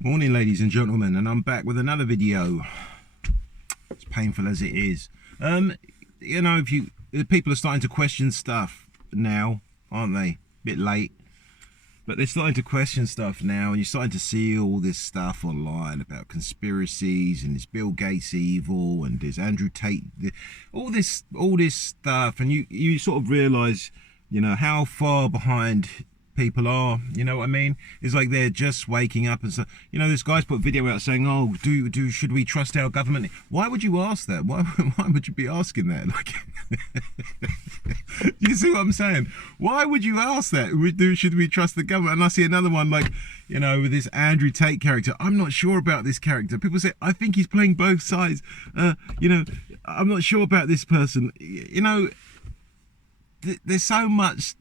Morning, ladies and gentlemen, and I'm back with another video. As painful as it is. You know, people are starting to question stuff now, aren't they? Bit late, but they're starting to question stuff now, and you're starting to see all this stuff online about conspiracies and this Bill Gates evil and this Andrew Tate, all this stuff, and you sort of realise, you know, how far behind people are. You know what I mean? It's like they're just waking up and so, you know, this guy's put a video out saying, oh, should we trust our government? Why would you ask that? Why would you be asking that? Like, you see what I'm saying? Why would you ask that? Should we trust the government? And I see another one, like, you know, with this Andrew Tate character. I'm not sure about this character. People say, I think he's playing both sides. You know, I'm not sure about this person. You know, there's so much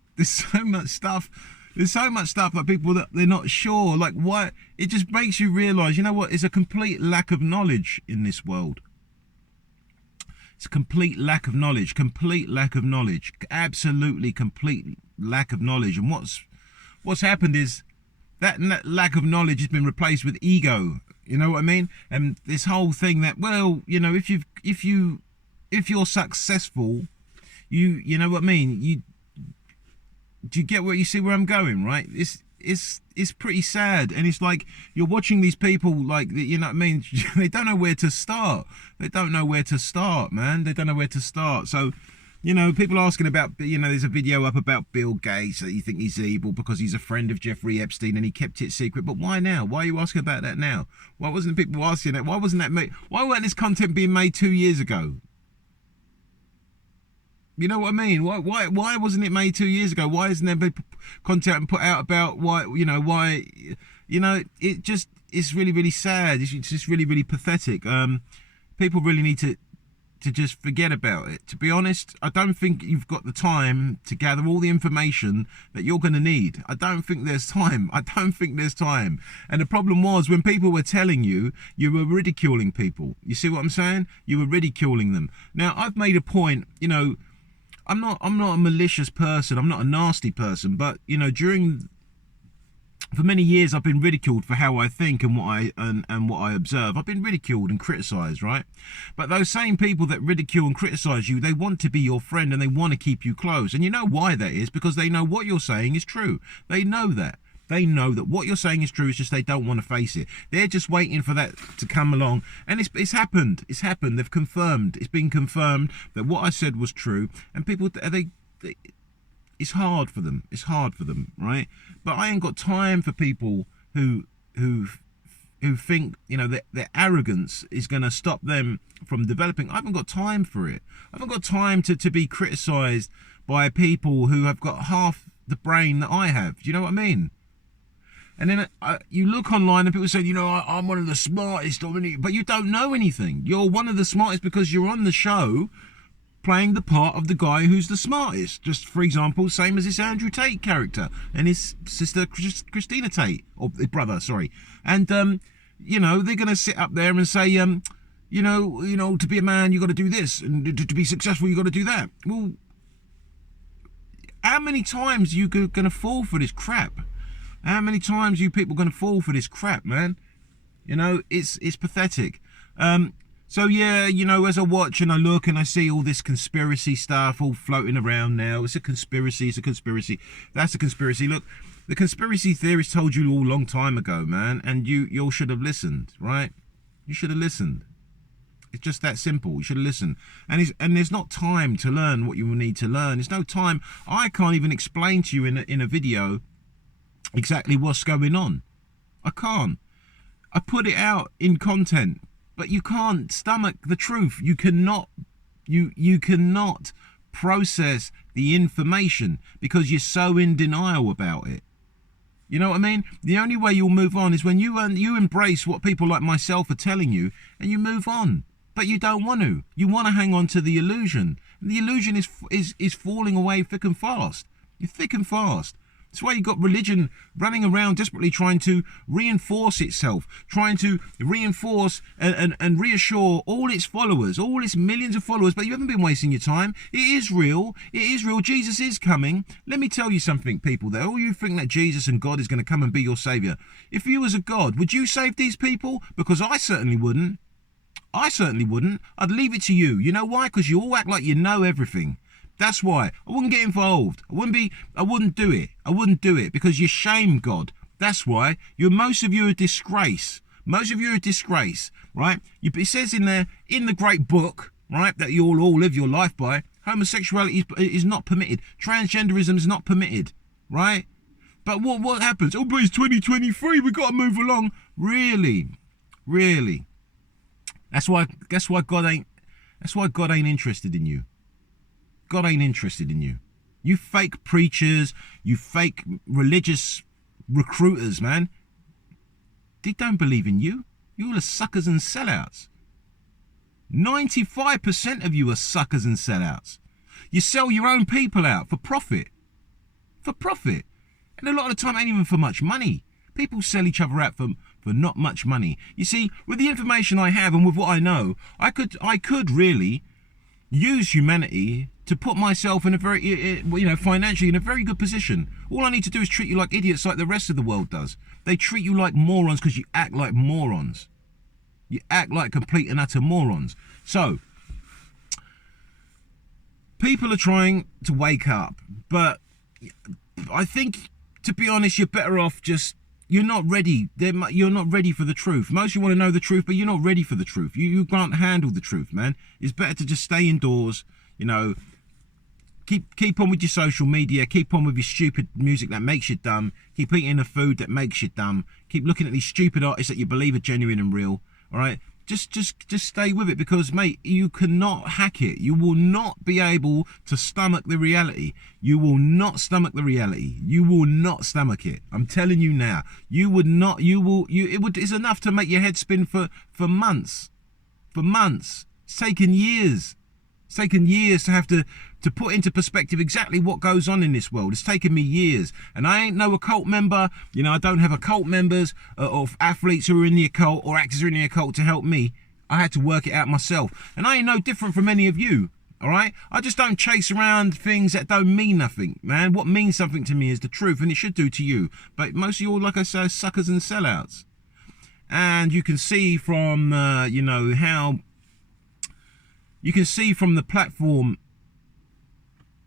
stuff. There's so much stuff like people that they're not sure. Like, why? It just makes you realise, you know what? It's a complete lack of knowledge in this world. It's a complete lack of knowledge. Absolutely complete lack of knowledge. And what's happened is that lack of knowledge has been replaced with ego. You know what I mean? And this whole thing that, well, you know, if you're successful, you know what I mean? Do you get where you see where I'm going, right? It's pretty sad, and it's like you're watching these people, like, you know what I mean? They don't know where to start. They don't know where to start, man. They don't know where to start. So, you know, people asking about, you know, there's a video up about Bill Gates that you think he's evil because he's a friend of Jeffrey Epstein and he kept it secret. But why now? Why are you asking about that now? Why wasn't people asking that? Why wasn't that made? Why weren't this content being made 2 years ago? You know what I mean? Why wasn't it made 2 years ago? Why isn't there been content put out about why? It's really, really sad. It's just really, really pathetic. People really need to just forget about it. To be honest, I don't think you've got the time to gather all the information that you're going to need. I don't think there's time. And the problem was, when people were telling you, you were ridiculing people. You see what I'm saying? You were ridiculing them. Now, I've made a point, you know, I'm not a malicious person. I'm not a nasty person. But, you know, for many years, I've been ridiculed for how I think and what I observe. I've been ridiculed and criticised, right? But those same people that ridicule and criticise you, they want to be your friend and they want to keep you close. And you know why that is? Because they know what you're saying is true. They know that. They know that what you're saying is true. It's just they don't want to face it. They're just waiting for that to come along. And it's happened. It's happened. They've confirmed. It's been confirmed that what I said was true. And people, it's hard for them. It's hard for them, right? But I ain't got time for people who think, you know, that their arrogance is going to stop them from developing. I haven't got time for it. I haven't got time to be criticised by people who have got half the brain that I have. Do you know what I mean? And then you look online and people say, you know, I'm one of the smartest, but you don't know anything. You're one of the smartest because you're on the show playing the part of the guy who's the smartest. Just for example, same as this Andrew Tate character and his sister Christina Tate, or his brother, sorry. And you know, they're going to sit up there and say, you know, to be a man, you got to do this, and to be successful, you got to do that. Well, how many times are you going to fall for this crap? How many times are you people going to fall for this crap, man? You know, it's pathetic. So yeah, you know, as I watch and I look and I see all this conspiracy stuff all floating around now, it's a conspiracy. That's a conspiracy. Look, the conspiracy theorists told you all a long time ago, man, and you all should have listened, right? You should have listened. It's just that simple. You should have listened. And there's not time to learn what you need to learn. There's no time. I can't even explain to you in a video exactly what's going on. I can't. I put it out in content, but you can't stomach the truth. You cannot process the information because you're so in denial about it. You know what I mean? The only way you'll move on is when you embrace what people like myself are telling you and you move on. But you don't want to. You want to hang on to the illusion. And the illusion is falling away thick and fast. You're thick and fast. That's why you got religion running around desperately trying to reinforce itself, trying to reinforce and reassure all its followers, all its millions of followers. But you haven't been wasting your time. It is real. It is real. Jesus is coming. Let me tell you something, people. That all you think that Jesus and God is going to come and be your savior. If you was a God, would you save these people? Because I certainly wouldn't. I certainly wouldn't. I'd leave it to you. You know why? Because you all act like you know everything. That's why. I wouldn't get involved. I wouldn't do it. I wouldn't do it because you shame God. That's why. Most of you are a disgrace. Most of you are a disgrace, right? It says in there, in the great book, right, that you all live your life by, homosexuality is not permitted. Transgenderism is not permitted, right? But what happens? Oh, but it's 2023. We've got to move along. Really? Really? That's why God ain't interested in you. God ain't interested in you. You fake preachers, you fake religious recruiters, man. They don't believe in you. You're all suckers and sellouts. 95% of you are suckers and sellouts. You sell your own people out for profit. For profit. And a lot of the time it ain't even for much money. People sell each other out for not much money. You see, with the information I have and with what I know, I could really use humanity to put myself in a very, financially in a very good position. All I need to do is treat you like idiots like the rest of the world does. They treat you like morons because you act like morons. You act like complete and utter morons. So, people are trying to wake up, but I think, to be honest, you're better off just, you're not ready. You're not ready for the truth. Most of you want to know the truth, but you're not ready for the truth. You can't handle the truth, man. It's better to just stay indoors, Keep on with your social media. Keep on with your stupid music that makes you dumb. Keep eating the food that makes you dumb. Keep looking at these stupid artists that you believe are genuine and real. All right, just stay with it because, mate, you cannot hack it. You will not be able to stomach the reality. You will not stomach the reality. You will not stomach it. I'm telling you now. You would not. You will. It would. It's enough to make your head spin for months. For months. It's taken years. It's taken years to have to put into perspective exactly what goes on in this world. It's taken me years. And I ain't no occult member. I don't have occult members or athletes who are in the occult or actors who are in the occult to help me. I had to work it out myself. And I ain't no different from any of you. All right? I just don't chase around things that don't mean nothing, man. What means something to me is the truth, and it should do to you. But most of you all, like I say, are suckers and sellouts. And you can see from, how... You can see from the platform,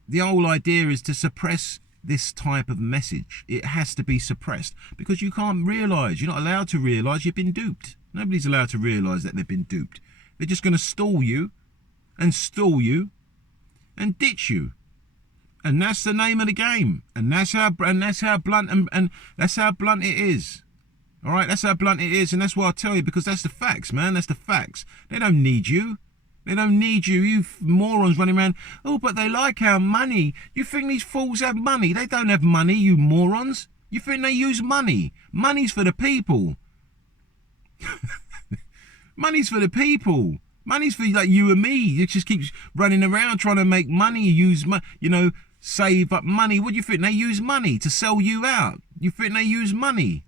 the whole idea is to suppress this type of message. It has to be suppressed because you can't realise, you're not allowed to realise you've been duped. Nobody's allowed to realise that they've been duped. They're just going to stall you and ditch you. And that's the name of the game. And that's how blunt and that's how blunt it is. All right, that's how blunt it is, and that's what I tell you because that's the facts, man. That's the facts. They don't need you. They don't need you. You morons running around. Oh, but they like our money. You think these fools have money? They don't have money, you morons. You think they use money? Money's for the people. Money's for the people. Money's for like you and me. You just keep running around trying to make money, save up money. What do you think? They use money to sell you out. You think they use money?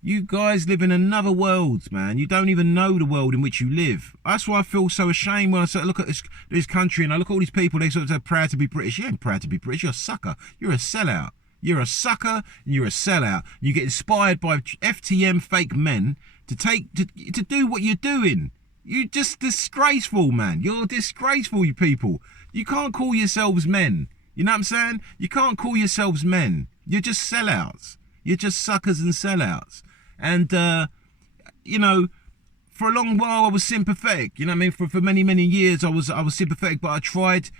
You guys live in another world, man. You don't even know the world in which you live. That's why I feel so ashamed when I sort of look at this country and I look at all these people, they sort of say, proud to be British. You ain't proud to be British. You're a sucker. You're a sellout. You're a sucker and you're a sellout. You get inspired by FTM fake men to do what you're doing. You're just disgraceful, man. You're disgraceful, you people. You can't call yourselves men. You know what I'm saying? You can't call yourselves men. You're just sellouts. You're just suckers and sellouts. And, for a long while I was sympathetic. You know what I mean? For many, many years I was sympathetic, but I tried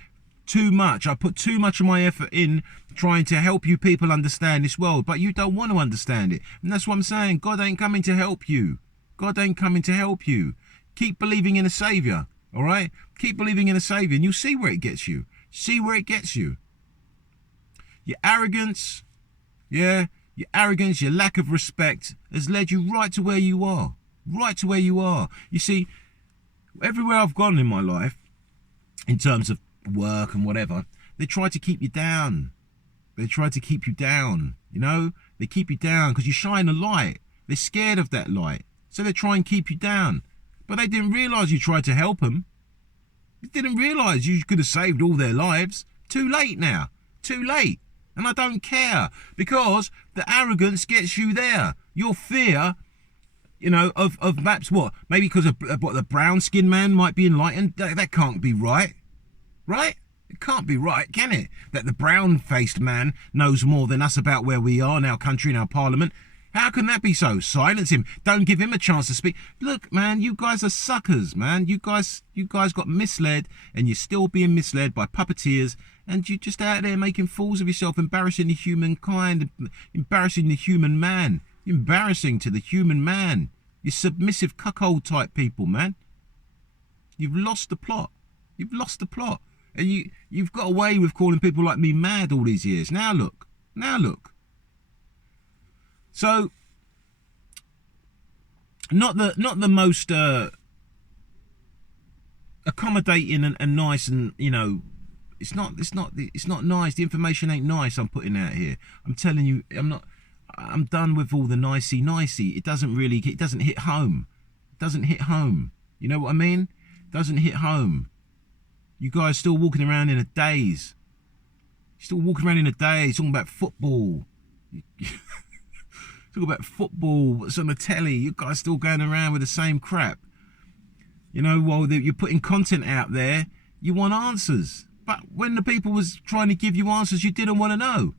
too much. I put too much of my effort in trying to help you people understand this world, but you don't want to understand it. And that's what I'm saying. God ain't coming to help you. God ain't coming to help you. Keep believing in a saviour, all right? Keep believing in a saviour and you'll see where it gets you. See where it gets you. Your arrogance, your arrogance, your lack of respect has led you right to where you are. Right to where you are. You see, everywhere I've gone in my life, in terms of work and whatever, they try to keep you down. They try to keep you down, you know? They keep you down because you shine a light. They're scared of that light. So they try and keep you down. But they didn't realise you tried to help them. They didn't realise you could have saved all their lives. Too late now. Too late. And I don't care. Because the arrogance gets you there. Your fear, you know, of perhaps what? Maybe because of what the brown-skinned man might be enlightened. That can't be right. Right? It can't be right, can it? That the brown-faced man knows more than us about where we are in our country, in our parliament. How can that be so? Silence him. Don't give him a chance to speak. Look, man, you guys are suckers, man. You guys got misled, and you're still being misled by puppeteers, and you're just out there making fools of yourself, embarrassing the humankind, embarrassing the human man. You're embarrassing to the human man. You submissive cuckold type people, man. You've lost the plot. You've lost the plot. And you've got away with calling people like me mad all these years. Now look. Now look. So, not the most accommodating and nice, and you know, it's not nice. The information ain't nice I'm putting out here. I'm telling you, I'm done with all the nicey. It doesn't hit home. It doesn't hit home. You know what I mean? It doesn't hit home. You guys still walking around in a daze. Still walking around in a daze, talking about football. Talk about football, what's on the telly. You guys still going around with the same crap. You know, while you're putting content out there, you want answers. But when the people was trying to give you answers, you didn't want to know.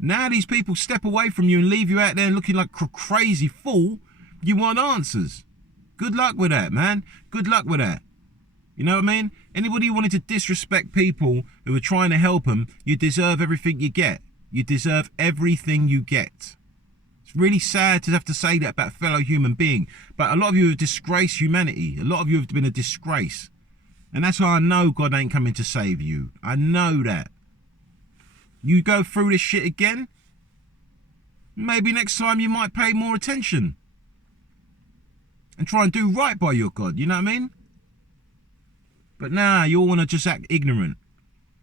Now these people step away from you and leave you out there looking like a crazy fool. You want answers. Good luck with that, man. Good luck with that. You know what I mean? Anybody who wanted to disrespect people who are trying to help them, you deserve everything you get. You deserve everything you get. It's really sad to have to say that about a fellow human being, but a lot of you have disgraced humanity. A lot of you have been a disgrace. And that's why I know God ain't coming to save you. I know that. You go through this shit again, maybe next time you might pay more attention and try and do right by your God, you know what I mean? But now you all want to just act ignorant.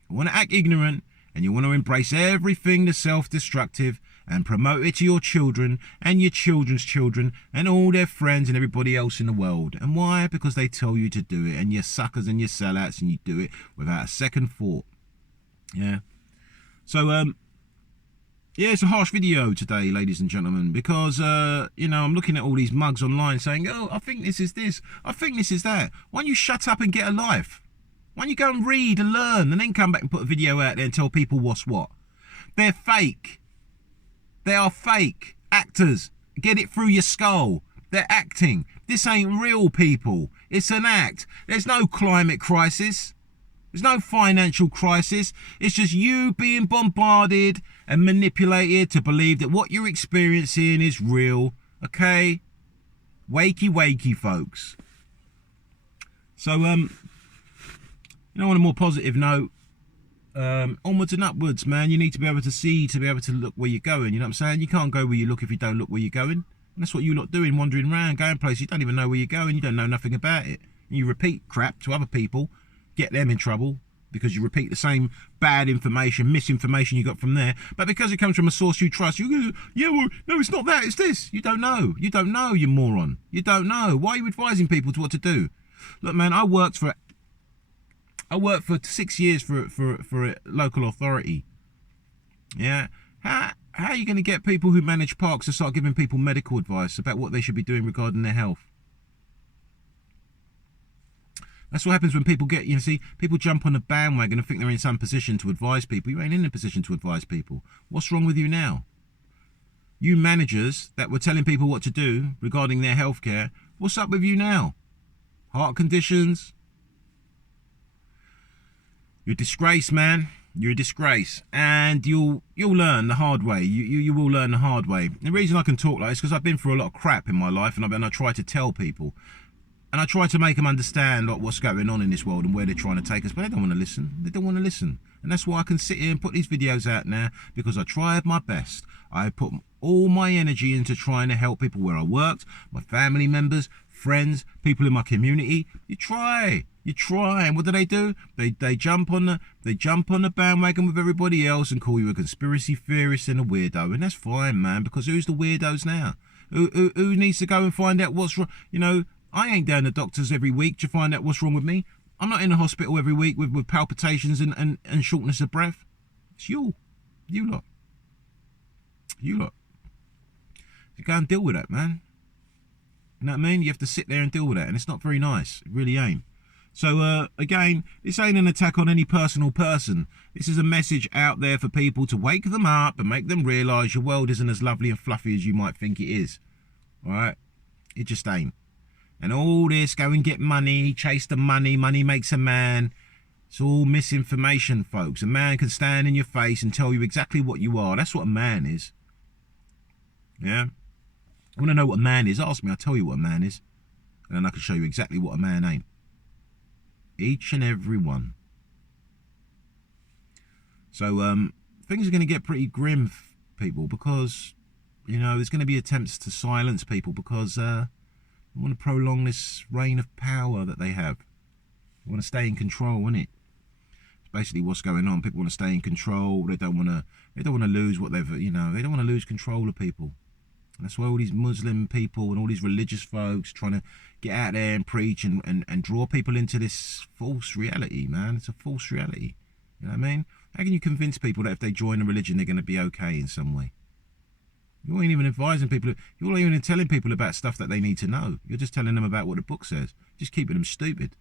You want to act ignorant, and you want to embrace everything that's self-destructive and promote it to your children and your children's children and all their friends and everybody else in the world. And why? Because they tell you to do it, and you're suckers and you're sellouts, and you do it without a second thought. Yeah. So, yeah, it's a harsh video today, ladies and gentlemen, because, you know, I'm looking at all these mugs online saying, oh, I think this is this, I think this is that. Why don't you shut up and get a life? Why don't you go and read and learn and then come back and put a video out there and tell people what's what? They're fake. They are fake actors. Get it through your skull. They're acting. This ain't real, people. It's an act. There's no climate crisis. There's no financial crisis. It's just you being bombarded and manipulated to believe that what you're experiencing is real. Okay? Wakey, wakey, folks. So, you know, on a more positive note, onwards and upwards, man. You need to be able to see, to be able to look where you're going. You know what I'm saying? You can't go where you look if you don't look where you're going. And that's what you lot doing, wandering around, going places. You don't even know where you're going. You don't know nothing about it. And you repeat crap to other people, get them in trouble because you repeat the same bad information, misinformation you got from there. But because it comes from a source you trust, you go, yeah, well, no, it's not that, it's this. You don't know. You don't know, you moron. You don't know. Why are you advising people to what to do? Look, man, I worked for 6 years for a local authority. Yeah. How are you going to get people who manage parks to start giving people medical advice about what they should be doing regarding their health? That's what happens when people get, you know, see, people jump on the bandwagon and think they're in some position to advise people. You ain't in a position to advise people. What's wrong with you now? You managers that were telling people what to do regarding their healthcare, what's up with you now? Heart conditions? You're a disgrace, man. You're a disgrace, and you'll learn the hard way. You will learn the hard way. The reason I can talk like this is because I've been through a lot of crap in my life, and I try to tell people, and I try to make them understand like what's going on in this world and where they're trying to take us. But they don't want to listen. They don't want to listen, and that's why I can sit here and put these videos out now, because I tried my best. I put all my energy into trying to help people where I worked, my family members, friends, people in my community. You try. You try, and what do? They jump on the bandwagon with everybody else and call you a conspiracy theorist and a weirdo, and that's fine, man. Because who's the weirdos now? Who needs to go and find out what's wrong? You know, I ain't down to doctors every week to find out what's wrong with me. I'm not in the hospital every week with palpitations and shortness of breath. It's you lot. You go and deal with that, man. You know what I mean? You have to sit there and deal with that, and it's not very nice. It really ain't. So, again, this ain't an attack on any personal person. This is a message out there for people to wake them up and make them realise your world isn't as lovely and fluffy as you might think it is. All right? It just ain't. And all this, go and get money, chase the money, money makes a man. It's all misinformation, folks. A man can stand in your face and tell you exactly what you are. That's what a man is. Yeah? I want to know what a man is. Ask me, I'll tell you what a man is. And then I can show you exactly what a man ain't. Each and every one. So things are going to get pretty grim, people, because, you know, there's going to be attempts to silence people because they want to prolong this reign of power that they have. They want to stay in control, innit? It's basically what's going on. People want to stay in control. They don't want to lose what they've, you know, they don't want to lose control of people. And that's why all these Muslim people and all these religious folks trying to get out there and preach and draw people into this false reality, man. It's a false reality. You know what I mean? How can you convince people that if they join a religion, they're going to be okay in some way? You ain't even advising people. You're not even telling people about stuff that they need to know. You're just telling them about what the book says. Just keeping them stupid.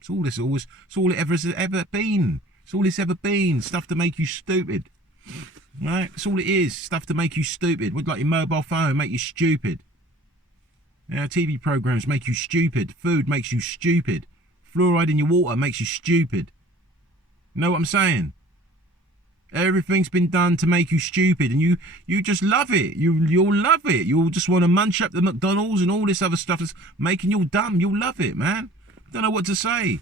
It's all it ever been. It's all it's ever been. Stuff to make you stupid. Right? That's all it is. Stuff to make you stupid. Would like your mobile phone make you stupid. You know, TV programs make you stupid. Food makes you stupid. Fluoride in your water makes you stupid. You know what I'm saying? Everything's been done to make you stupid, and you just love it. You'll love it. You'll just want to munch up the McDonald's and all this other stuff that's making you dumb. You'll love it, man. Don't know what to say.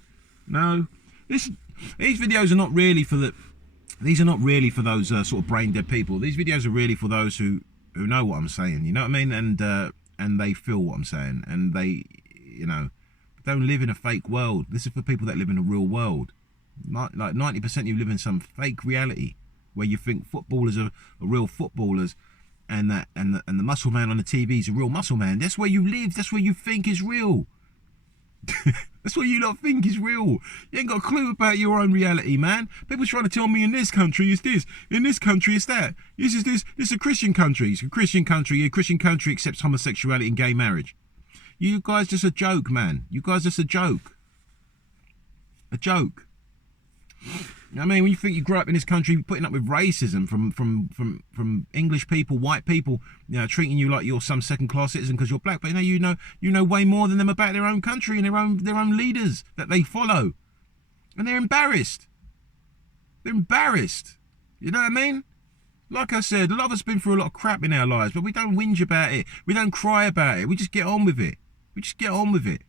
No, these videos are not really for the. These are not really for those sort of brain dead people. These videos are really for those who know what I'm saying. You know what I mean? And they feel what I'm saying, and they, you know, don't live in a fake world. This is for people that live in a real world. Like 90% of you live in some fake reality where you think footballers are real footballers, and the muscle man on the TV is a real muscle man. That's where you live. That's where you think is real. That's what you lot think is real. You ain't got a clue about your own reality, man. People trying to tell me in this country it's this, in this country it's that. This is a Christian country. It's a Christian country. A Christian country accepts homosexuality and gay marriage. You guys just a joke, man. You guys just a joke. A joke. You know what I mean? When you think you grew up in this country putting up with racism from English people, white people, you know, treating you like you're some second-class citizen because you're black, but you know way more than them about their own country and their own leaders that they follow, and they're embarrassed. They're embarrassed. You know what I mean? Like I said, a lot of us been through a lot of crap in our lives, but we don't whinge about it. We don't cry about it. We just get on with it. We just get on with it.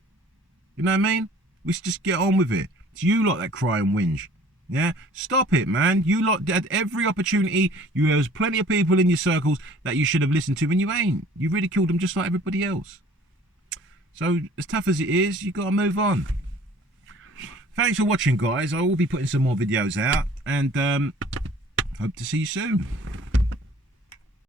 You know what I mean? We just get on with it. It's you lot that cry and whinge. Yeah, stop it, man. You lot had every opportunity. There's plenty of people in your circles that you should have listened to, and you ain't. You ridiculed them just like everybody else. So, as tough as it is, you got to move on. Thanks for watching, guys. I will be putting some more videos out, and hope to see you soon.